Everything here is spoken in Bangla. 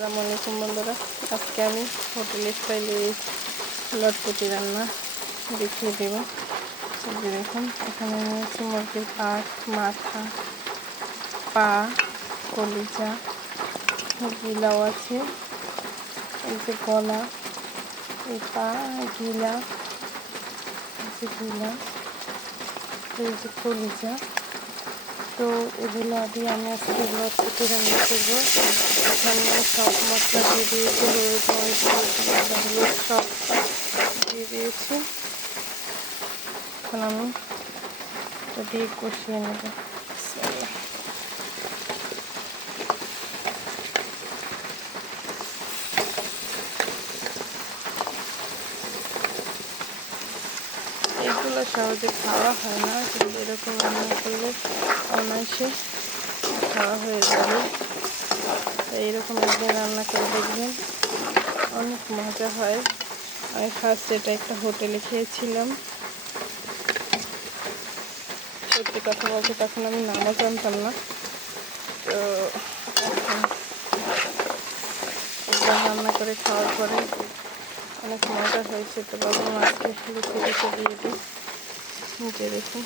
আসসালামু আলাইকুম বন্ধুরা, আজকে আমি হোটেল স্টাইলে লটপটি রান্না দেখিয়ে দেব। এই যে দেখুন, এখানে নিয়েছি মুরগির পাখ, মাথা, পা, কলিজা, গিলাও আছে, এই যে গলা, এই পা, গিলা, এই যে গিলা, এই যে কলিজা। তো এগুলো দিয়ে আমি আজকে লটপটি রান্না করবো। এখানে সব মশলা দিয়ে দিয়েছি, হলুদ, মরিচ, হলুদ সব দিয়ে দিয়েছি। এখন আমি এটা দিয়ে কষিয়ে নেব। এগুলো সহজে খাওয়া হয় না, কিন্তু এরকম রান্না করলে অনায়াসে খাওয়া হয়ে যাবে। এইরকম একদিন রান্না করে দেখবেন, অনেক মজা হয়। আমি ফার্স্ট এটা একটা হোটেলে খেয়েছিলাম। সত্যি কথা বলতে তখন আমি নামও জানতাম না। তো একবার রান্না করে খাওয়ার পরে অনেক মজা হয়েছে। তো ভাবলাম আজকে লুচি দিয়ে দিই। নিচে দেখুন।